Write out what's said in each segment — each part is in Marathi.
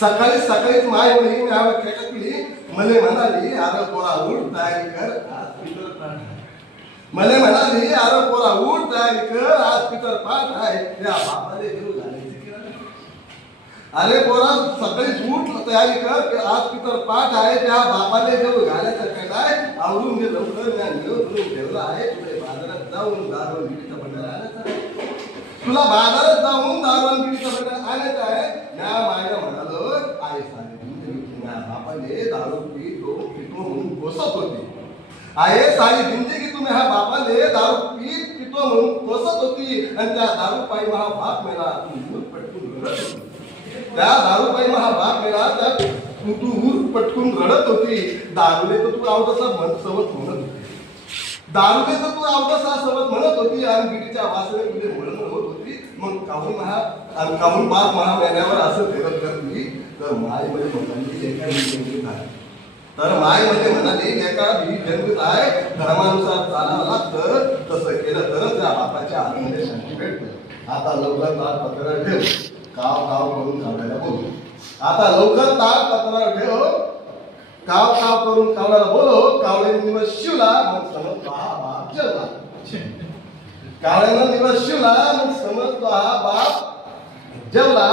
सकाळी सकाळीच माय वही मी आवाज केली मले म्हणाली अरे पोरा उठ तयारी कर आज पितर पाठ आहे. मले म्हणाली अरे पोरा उठ तयारी कर आज पितर पाठ आहे. त्या बापाने देऊ घालायची अरे पोरा सकाळी उठ तयारी कर आज पितर पाठ आहे. त्या बापाने देऊ घालायचं काय आवरून घे लवकर मी ठेवलं आहे. तुला बाजारात जाऊन दारू बिडीचा भंडारा आणायचा तुला बाजारात जाऊन दारू बिडीचा भंडारा आणायचा आहे. त्या मायला म्हणालो आई सारी बापाने दारू पितो म्हणून कोसत होती. आहे सारी जिंदगी तुम्ही हा बापाने दारू पितो म्हणून कोसत होती आणि त्या दारू पायी हा बाप मेला तू पटकून रडत होती. त्या दारू पायी हा बाप मेला त्या तू पटकून रडत होती. दारूने तर तू आवडसा सवत म्हणत होती. दारूने तर तू आवडसा सवत म्हणत होती आणि बिडीच्या वासने तुझे मळमळ होत होती. मग काहून बाप महा मेल्यावर असं फेरत करली तर माय मध्ये म्हणाली तर माय मध्ये म्हणाली लेका ही जन्मत आहे धर्मानुसार चालावं लागतं. तसं केलं तरच त्या बापाच्या आत्म्यामध्ये शांती भेटते. आता लवकर ताट पत्रावर ठेव काव काव करून कावड्याला बोलू. आता लवकर ताट पत्रावर ठेव काव काव करून कावड्याला बोलो. कावड्याने दिवस शिवला मग समज हा बाप जेवला. कावड्यानं दिवस शिवला मग समज हा बाप जेवला.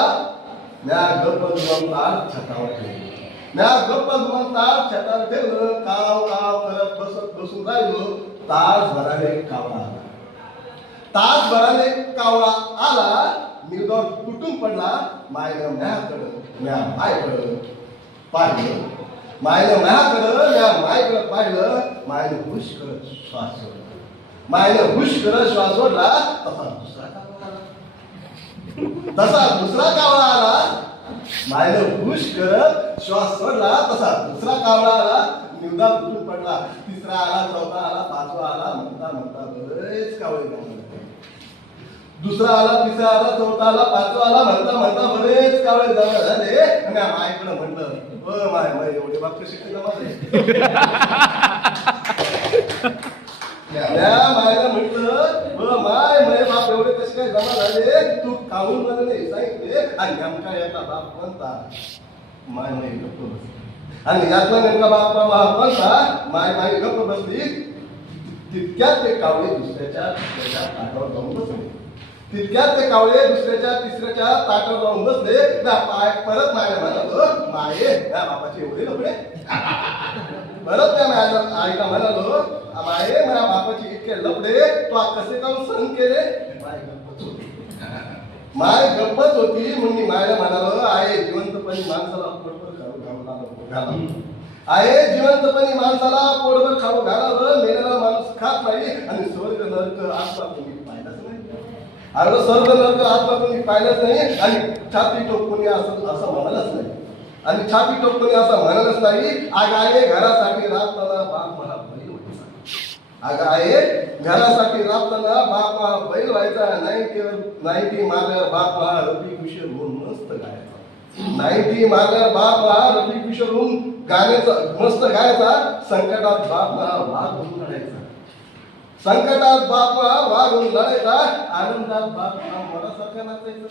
म्या गप्प दुमन ताट छतावर ठेवलं. म्या गप्प दुमन ताट छतावर ठेवलं. काव काव करत बसून राहिलो. तासभराने कावळा आला. तासभराने कावळा आला. निर्दोष तुटून पडला. मायनं म्या मायकडं पाहिलं. मायनं म्या मायकडं पाहिलं. मायनं हुश करत श्वास सोडला. मायनं हुश करत श्वास सोडला. तसा दुसरा कावळा आला. मायनं हुश करत श्वास सोडला. तसा दुसरा कावळा आला. निवदा तुटून पडला. तिसरा आला, चौथा आला, पाचवा आला. म्हणता बरेच कावळे दुसरा आला, तिसरा आला, चौथा आला, पाचवा आला. म्हणता बरेच कावळे जमा झाले. आणि मायकडे म्हटलं माय एवढे बाप कसे मायला म्हटलं माय बाप एवढे कसे काय जमा झाले. तू काहून मला नाही सांगितले. आणि नेमका याचा बाप कोणता माय गप्प बसली. आणि यातला नेमका बाप कोणता माय गप्प बसली. तितक्यात ते कावळे दुसऱ्याच्या ताटावर जाऊन बसले. तितक्यात ते कावळे दुसऱ्याच्या तिसऱ्याच्या ताटावर जाऊन बसले. परत मायला म्हणालो माये या बापाचे एवढे लपडे. परत त्या आईला म्हणालो माये माझ्या बापाची इतके लपडे तू कसे काऊन सहन केले. माय गप्पच होती म्हणून मायला म्हणालो आहे जिवंतपणी माणसाला पोटभर घालावं. आहे जिवंतपणी माणसाला पोटभर खाऊ घालावं. मेलेला माणूस खात नाही. आणि स्वर्ग नरक आत्मा कोणी पाहिलाच नाही. अगं स्वर्ग नरक आत्मा कोणी पाहिलंच नाही. आणि छाती टोकून असं म्हणालच नाही. आणि छाती टोकून असं म्हणालच नाही. आग आहे घरासाठी राबताना बाप मला बैल व्हायचा. आग आहे घरासाठी राबताना बाप मला बैल व्हायचा. 90 मारल्यावर बाप मला रफी कुशल होऊन मस्त गायचा. 90 मारल्यावर बाप मला रफी कुशल होऊन गाण्याचं मस्त गायचा. संकटात बाप मला वाघ होऊन लढायचा. संकटात बाप वाघ होऊन लढायचा. आनंदात बाप मनासारखा नाचायचा.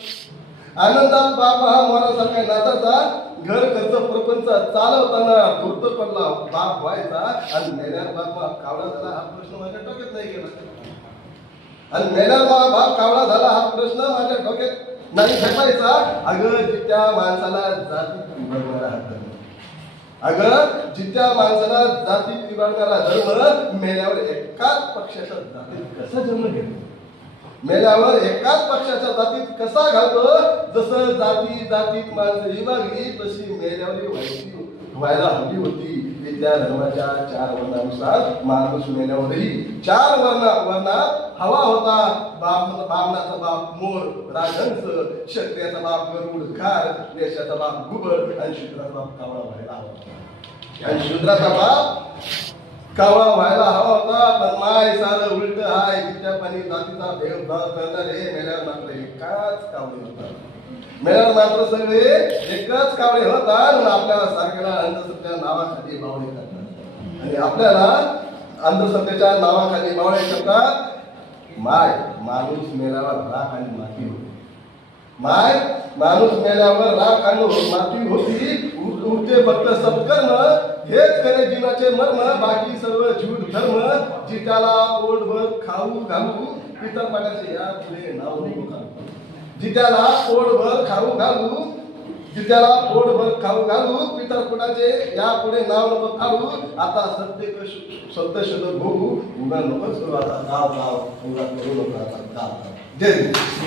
आनंदात बाप मनासारखा नाचायचा. घर खर्च प्रपंच चालवताना धूर्त पडला बाप व्हायचा. आणि मेल्यावर बाप कावळा झाला हा प्रश्न माझ्या डोक्यात नाही गेला. आणि मेल्यावर बाप कावळा झाला हा प्रश्न माझ्या डोक्यात नाही झेपायचा. अगं जित्या माणसाला जातीत विभागणारा हा धर्म. अगं जित्या माणसाला जातीत विभागणारा धर्म मेल्यावर एकाच पक्षाच्या जातीत कसा जन्म घेतो. मेल्यावर एकाच पक्षाच्या जातीत कसा घालतो. जसं जातीत माणसं विभागली तशी मेल्यावर व्हायला हवी होती. त्या धर्माच्या 4 वर्णानुसार माणूस मेल्यावरही 4 वर्णात हवा होता. बामणाचा बाप मोर राजहंस. क्षत्रियाचा बाप गरुड खार. वेश्याचा बाप घुबड. आणि शूद्राचा बाप कावळा व्हायला हवा होता. आणि शूद्राचा बाप कावळा व्हायला हवा होता. पण माय सारं उलट हाय. जित्यापणी जातीचा भेदभाव करणारे मेल्यावर मात्र एकाच कावळे होता. मेल्यावर मात्र सगळे एकच कावळे होतात. आणि आपल्याला सारख्याला अंधश्रद्धेच्या नावाखाली बावळे करतात. आणि आपल्याला अंधश्रद्धेच्या नावाखाली बावळे करतात. माय माणूस मेल्यावर राख आणि माती होते. माय माणूस मेल्यावर राख आणि माती होती, उरते फक्त सत्कर्म, हेच खरे जीवनाचे मर्म, बाकी सर्व झूट धर्म, जी त्याला पोटभर खाऊ घालू, पितर पाण्याचे या पुढे नाव नको काढू. जी त्याला पोटभर खाऊ घालू, जी त्याला पोटभर खाऊ घालू, पितर पोटाचे या पुढे नाव नको काढू. आता सत्य शोध भोगू, उगा नकोच करू आता गाव गाव, उगा करू नको आता गाव. जय